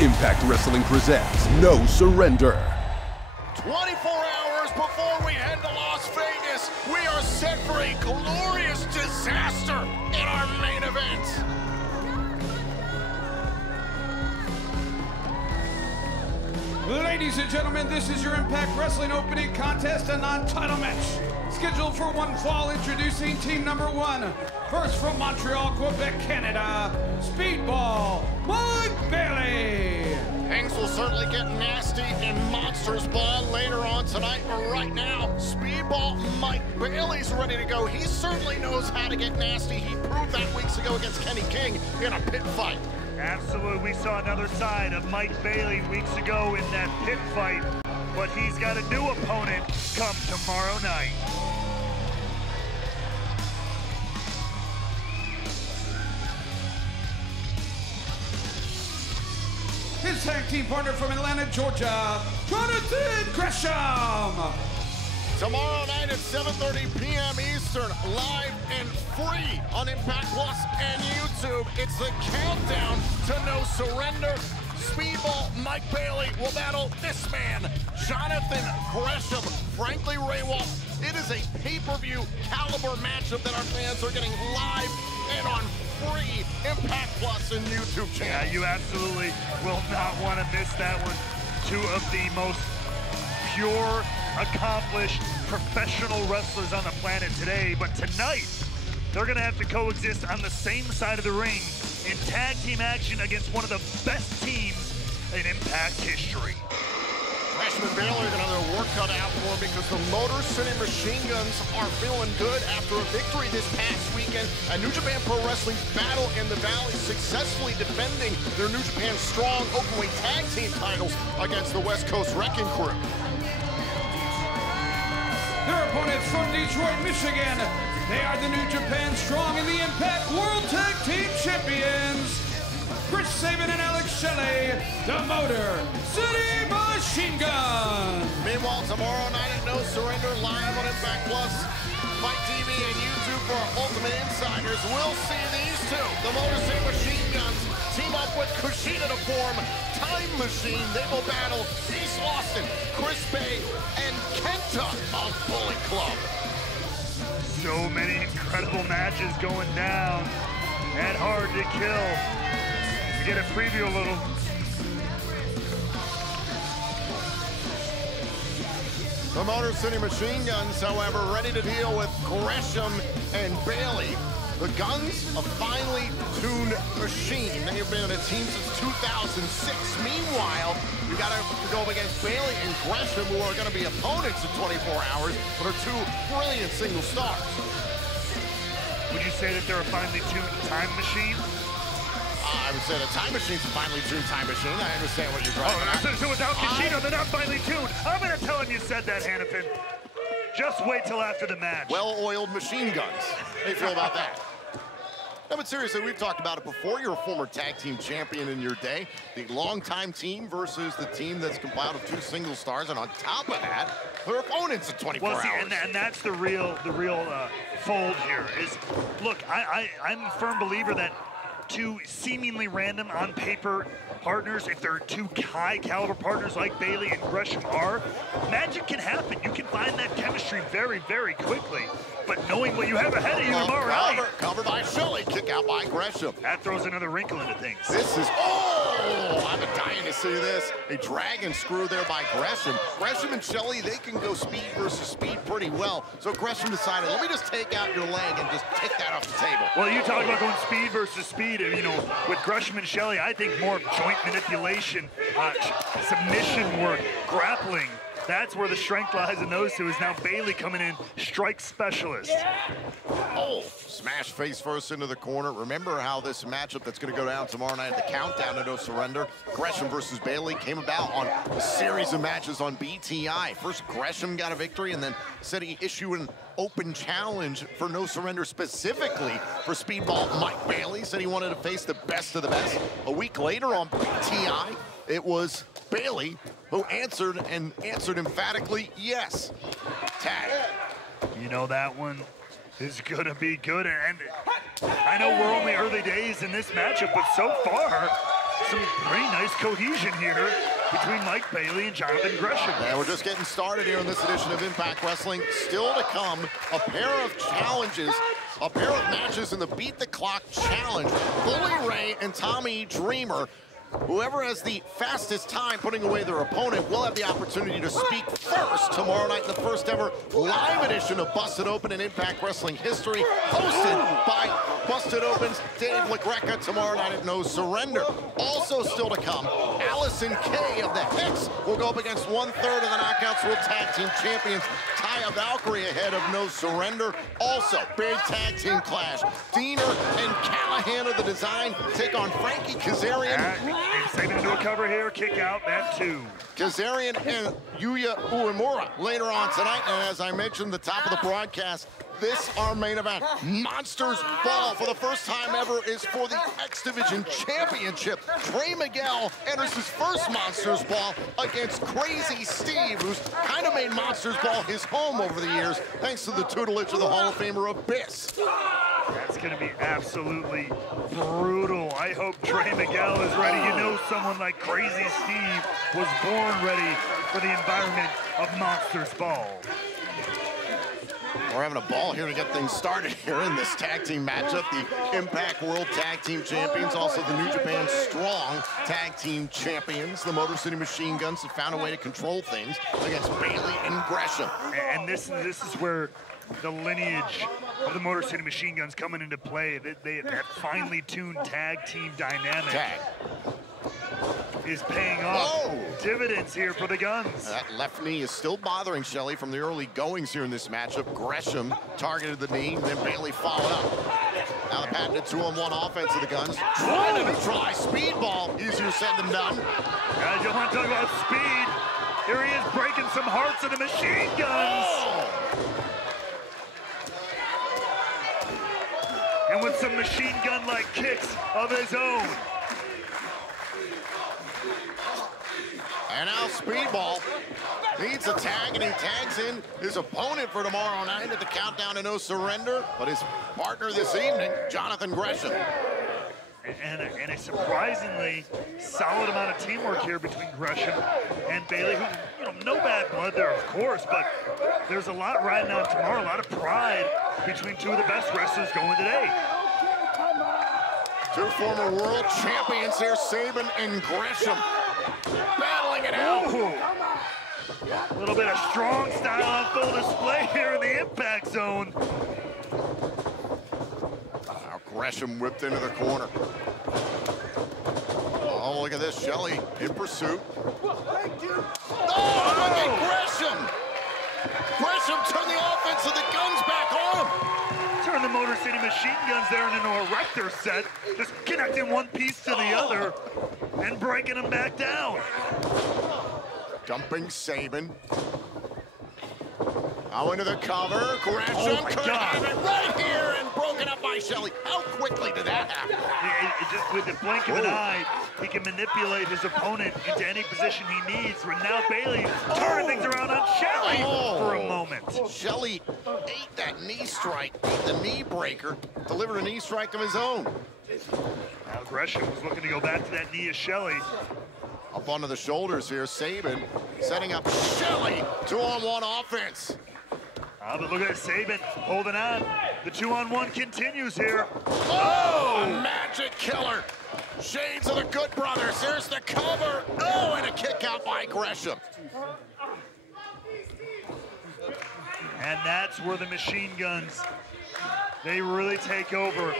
Impact Wrestling presents No Surrender. 24 hours before we head to Las Vegas, we are set for a glorious disaster in our main event. Ladies and gentlemen, this is your Impact Wrestling opening contest, a non-title match. Scheduled for one fall, introducing team number one. First from Montreal, Quebec, Canada, Speedball, Mike Bailey. Things will certainly get nasty in Monsters Ball later on tonight, but right now, Speedball Mike Bailey's ready to go. He certainly knows how to get nasty. He proved that weeks ago against Kenny King in a pit fight. Absolutely, we saw another side of Mike Bailey weeks ago in that pit fight, but he's got a new opponent come tomorrow night. His tag team partner from Atlanta, Georgia, Jonathan Gresham. Tomorrow night at 7:30 p.m. Eastern, live and free on Impact Plus and YouTube. It's the countdown to No Surrender. Speedball Mike Bailey will battle this man, Jonathan Gresham, Frankly Ray Wolf. It is a pay-per-view caliber matchup that our fans are getting live and on free Impact Plus and YouTube channel. Yeah, you absolutely will not want to miss that one. Two of the most pure, accomplished professional wrestlers on the planet today, but tonight they're gonna have to coexist on the same side of the ring in tag team action against one of the best teams in Impact history. Gresham and Bailey are gonna have their work cut out for them because the Motor City Machine Guns are feeling good after a victory this past weekend at New Japan Pro Wrestling Battle in the Valley, successfully defending their New Japan Strong Openweight Tag Team titles against the West Coast Wrecking Crew. Their opponents from Detroit, Michigan. They are the New Japan Strong and the Impact World Tag Team Champions. Chris Sabin and Alex Shelley, the Motor City Machine Gun. Meanwhile, tomorrow night at No Surrender, live on Impact Plus, Fight TV and YouTube for our Ultimate Insiders. We'll see these two, the Motor City Machine Guns, team up with Kushida to form Time Machine. They will battle East Austin, Chris Bay, and Kenta of Bullet Club. So many incredible matches going down and hard to kill. Get a preview a little. The Motor City Machine Guns, however, ready to deal with Gresham and Bailey. The Guns, a finely tuned machine. They have been a team since 2006. Meanwhile, you got to go up against Bailey and Gresham, who are going to be opponents in 24 hours, but are two brilliant single stars. Would you say that they're a finely tuned time machine? I would say the Time Machine's a finely tuned time machine. I understand what you're driving at. So without Kushida, they're not finely tuned. I'm going to tell him you said that, Hannafin. Just wait till after the match. Well-oiled machine guns. How do you feel about that? No, but seriously, we've talked about it before. You're a former tag team champion in your day. The longtime team versus the team that's compiled of two single stars, and on top of that, their opponents at 24 hours. And that's the real fold here. Is look, I'm a firm believer that two seemingly random on paper partners, if they're two high caliber partners like Bailey and Gresham are, magic can happen. You can find that chemistry very, very quickly. But knowing what you have ahead of you tomorrow night. Cover by Shelley, kick out by Gresham. That throws another wrinkle into things. This is, I've been dying to see this. A dragon screw there by Gresham. Gresham and Shelley, they can go speed versus speed pretty well. So Gresham decided, let me just take out your leg and just take that off the table. Well, you talk about going speed versus speed. You know, with Gresham and Shelley, I think more joint manipulation, submission work, grappling. That's where the strength lies in those two. Is now Bailey coming in, strike specialist. Oh, smash face first into the corner. Remember how this matchup that's going to go down tomorrow night at the Countdown to No Surrender, Gresham versus Bailey, came about on a series of matches on BTI. First, Gresham got a victory and then said he issued an open challenge for No Surrender specifically for Speedball Mike Bailey. Said he wanted to face the best of the best. A week later on BTI, it was Bailey who answered emphatically yes. Tag. You know, that one is gonna be good, and I know we're only early days in this matchup, but so far some pretty nice cohesion here between Mike Bailey and Jonathan Gresham. Yeah, we're just getting started here in this edition of Impact Wrestling. Still to come, a pair of challenges, a pair of matches in the Beat the Clock Challenge. Bully Ray and Tommy Dreamer. Whoever has the fastest time putting away their opponent will have the opportunity to speak first tomorrow night in the first ever live edition of Busted Open in Impact Wrestling history, hosted by Busted Open's Dave LaGreca tomorrow night at No Surrender. Also still to come, Allison Kay of the Hicks will go up against 1/3 of the Knockouts World Tag Team Champions, Taya Valkyrie, ahead of No Surrender. Also, big tag team clash. Diener and Callahan of the Design take on Frankie Kazarian. Saving into a cover here, kick out, that too. Kazarian and Yuya Uemura later on tonight. And as I mentioned at the top of the broadcast, this, our main event, Monsters Ball, for the first time ever, is for the X Division Championship. Trey Miguel enters his first Monsters Ball against Crazy Steve, who's kind of made Monsters Ball his home over the years, thanks to the tutelage of the Hall of Famer Abyss. That's going to be absolutely brutal. I hope Trey Miguel is ready. You know, someone like Crazy Steve was born ready for the environment of Monsters Ball. We're having a ball here to get things started here in this tag team matchup. The Impact World Tag Team Champions, also the New Japan Strong Tag Team Champions. The Motor City Machine Guns have found a way to control things against Bailey and Gresham. And this is where the lineage of the Motor City Machine Guns coming into play. That finely tuned tag team dynamic is paying off dividends here for the Guns. That left knee is still bothering Shelley from the early goings here in this matchup. Gresham targeted the knee, and then Bailey followed up. Now the patented 2-on-1 offense of the Guns. Trying to neutralize Speedball. Easier said than done. Guys, you want to talk about speed? Here he is breaking some hearts of the Machine Guns. And with some machine gun-like kicks of his own. And now Speedball needs a tag, and he tags in his opponent for tomorrow night at the Countdown to No Surrender, but his partner this evening, Jonathan Gresham. And a surprisingly solid amount of teamwork here between Gresham and Bailey, who, you know, no bad blood there, of course, but there's a lot riding on tomorrow, a lot of pride between two of the best wrestlers going today. Two former world champions here, Sabin and Gresham, battling it out. A little bit of strong style on full display here in the Impact Zone. Now Gresham whipped into the corner. Oh, look at this, Shelley in pursuit. Oh, look at Gresham! Gresham turned the offense of the Guns back on him. Turn the Motor City Machine Guns there into a Erector set, just connecting one piece to the other and breaking them back down. Dumping Sabin. Now into the cover. Gresham could have it right here and broken up by Shelley. How quickly did that happen? It just with the blink of an eye, he can manipulate his opponent into any position he needs. Where now Bailey turning things around on Shelley for a moment. Shelley ate that knee strike, ate the knee breaker, delivered a knee strike of his own. Now Gresham was looking to go back to that knee of Shelley. Up onto the shoulders here, Sabin setting up Shelley. 2-on-1 offense. But look at Sabin holding on. The 2-on-1 continues here. Oh, magic killer. Shades of the Good Brothers. Here's the cover. Oh, and a kick out by Gresham. And that's where the Machine Guns, they really take over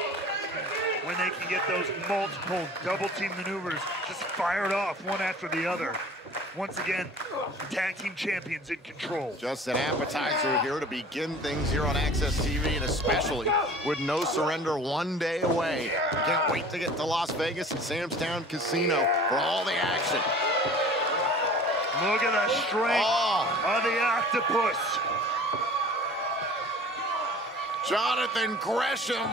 when they can get those multiple double team maneuvers just fired off one after the other. Once again, tag team champions in control. Just an appetizer here to begin things here on Access TV, and especially with No Surrender 1 day away. Can't wait to get to Las Vegas and Sam's Town Casino for all the action. Look at the strength of the octopus. Jonathan Gresham,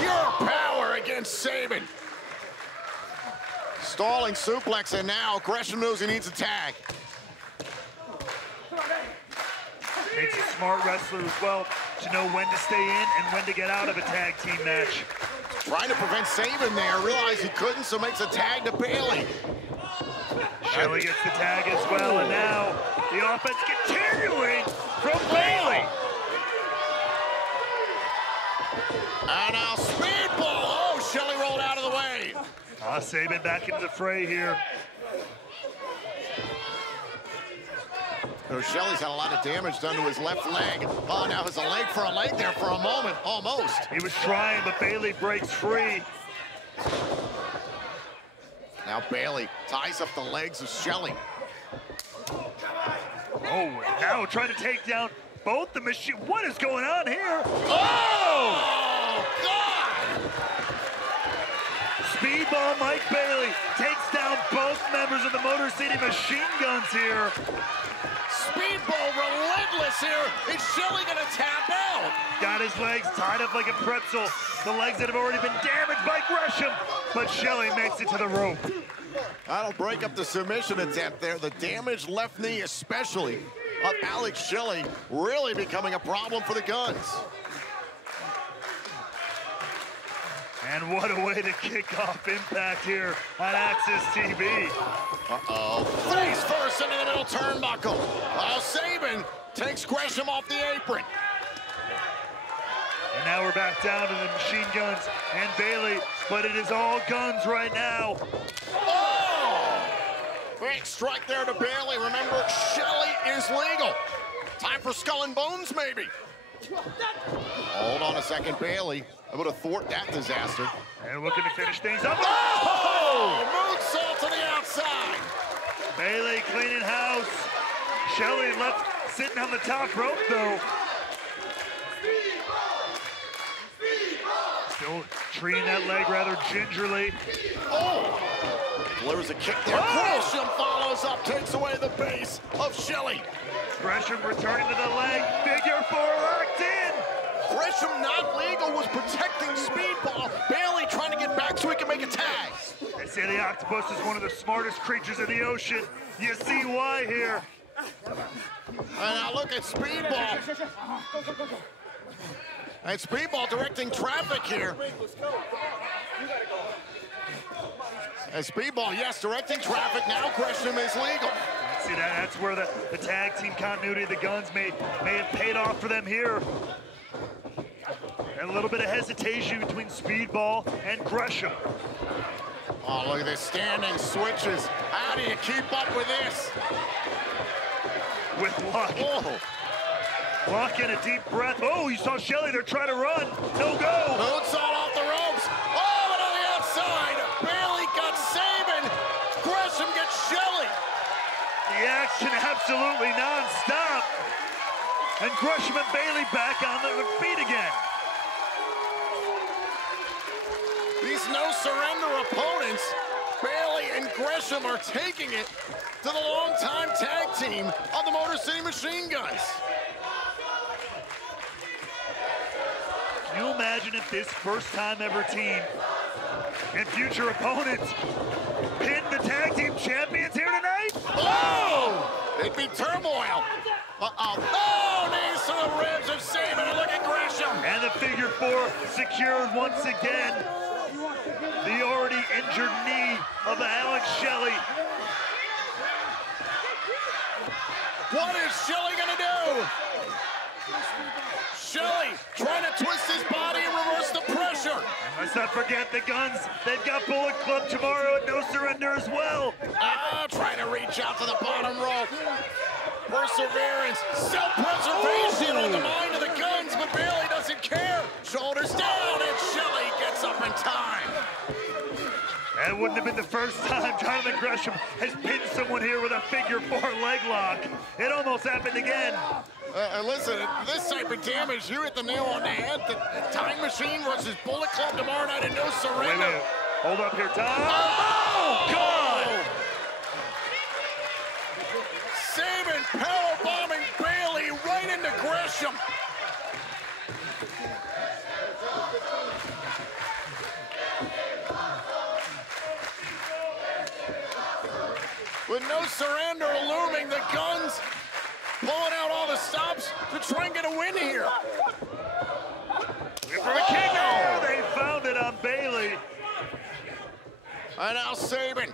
your power against Sabin. Stalling suplex, and now Gresham knows he needs a tag. Takes a smart wrestler as well to know when to stay in and when to get out of a tag team match. Trying to prevent Sabin there, realized he couldn't, so makes a tag to Bailey. Shelley gets the tag as well, and now the offense continuing from Bailey. And now Speedball. Oh, Shelley rolled out of the way. Sabin back into the fray here. So Shelley's had a lot of damage done to his left leg. Oh, now it's a leg for a leg there for a moment, almost. He was trying, but Bailey breaks free. Now Bailey ties up the legs of Shelley. Oh, now trying to take down both the machine. What is going on here? Oh, God! Speedball Mike Bailey takes down both members of the Motor City Machine Guns here. Speedball relentless here. Is Shelley gonna tap out? Got his legs tied up like a pretzel. The legs that have already been damaged by Gresham, but Shelley makes it to the rope. That'll break up the submission attempt there. The damaged left knee especially of Alex Shelley really becoming a problem for the Guns. And what a way to kick off Impact here on Access TV. Uh-oh. Face first into the middle turnbuckle. Sabin takes Gresham off the apron. And now we're back down to the Machine Guns and Bailey, but it is all Guns right now. Oh! Big strike there to Bailey. Remember, Shelley is legal. Time for Skull and Bones, maybe. Hold on a second, Bailey. Able to thwart that disaster. And looking to finish things up. Oh! Moonsault to the outside. Bailey cleaning house. Shelley left sitting on the top rope, though. Still treating that leg rather gingerly. Oh! Delivers a kick there. Gresham follows up, takes away the base of Shelley. Gresham returning to the leg. Figure four locked in. Gresham, not legal, was protecting Speedball. Bailey trying to get back so he can make a tag. They say the octopus is one of the smartest creatures in the ocean. You see why here. And now look at Speedball. And Speedball directing traffic here. And Speedball, yes, directing traffic. Now Gresham is legal. See that? That's where the tag team continuity of the Guns may have paid off for them here. And a little bit of hesitation between Speedball and Gresham. Oh, look at this standing switches. How do you keep up with this? With luck. Oh. Luck and a deep breath. Oh, you saw Shelley there try to run. No go. Moonsault off the ropes. Oh, and on the outside. Bailey got Sabin. Gresham gets Shelley. The action absolutely non-stop. And Gresham and Bailey back on their feet again. These no-surrender opponents, Bailey and Gresham, are taking it to the longtime tag team of the Motor City Machine Guns. Can you imagine if this first-time ever team and future opponents pin the tag team champions here tonight? Oh! It'd be turmoil. Uh-oh. Oh, knees to the ribs of Sabin, and look at Gresham. And the figure four secured once again. The already injured knee of Alex Shelley. What is Shelley gonna do? Shelley trying to twist his body and reverse the pressure. And let's not forget the Guns. They've got Bullet Club tomorrow at No Surrender as well. Trying to reach out to the bottom rope. Perseverance, self-preservation on the mind of the Guns, but Bailey doesn't care. Shoulders down, and Shelley gets up in time. That wouldn't have been the first time Jonathan Gresham has pinned someone here with a figure four leg lock. It almost happened again. Listen, this type of damage, you hit the nail on the head. The Time Machine versus Bullet Club tomorrow night at No Surrender. Wait. Hold up here, Tom. Oh, God! Sabin powerbombing Bailey right into Gresham. With No Surrender looming, the Guns pulling out all the stops to try and get a win here. For a kick. Oh, they found it. it on Bailey. And now Sabin.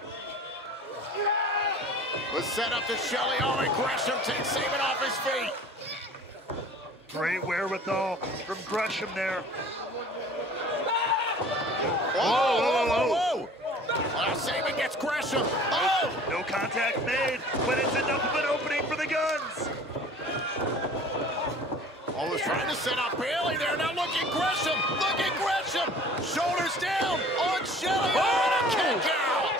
Was set up to Shelley. Oh, and Gresham takes Sabin off his feet. Great wherewithal from Gresham there. Whoa. Now Sabin gets Gresham. Oh! No contact made, but it's enough of an opening for the Guns. Oh, was trying to set up Bailey there. Now look at Gresham. Look at Gresham. Shoulders down on Shelley. Oh, and a kick out.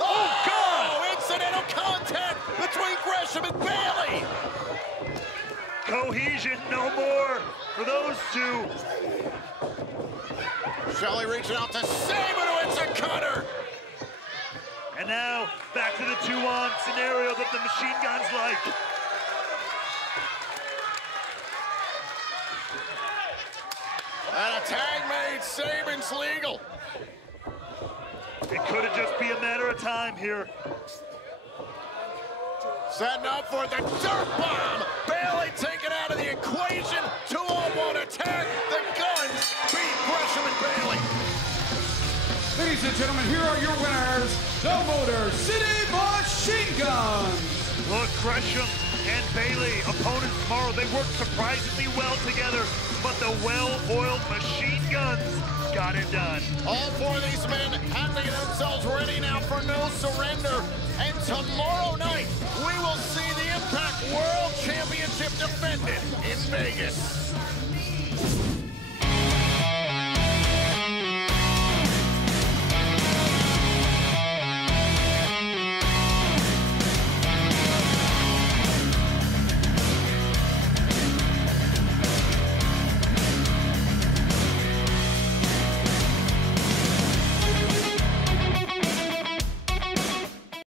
Oh, God! Incidental contact between Gresham and Bailey. Cohesion no more for those two. Shelley reaching out to Sabin, who hits a cutter. And now back to the 2-on scenario that the Machine Guns like. And a tag made. Sabin's legal. It could have just be a matter of time here. Setting up for the dirt bomb. Bailey taken out of the equation. 2-on-1 attack. The Guns beat Gresham and Bailey. Ladies and gentlemen, here are your winners, the Motor City Machine Guns. Look, Gresham and Bailey, opponents tomorrow, they worked surprisingly well together, but the well-oiled Machine Guns got it done. All four of these men have to get themselves ready now for No Surrender. And tomorrow night, we will see the Impact World Championship defended in Vegas.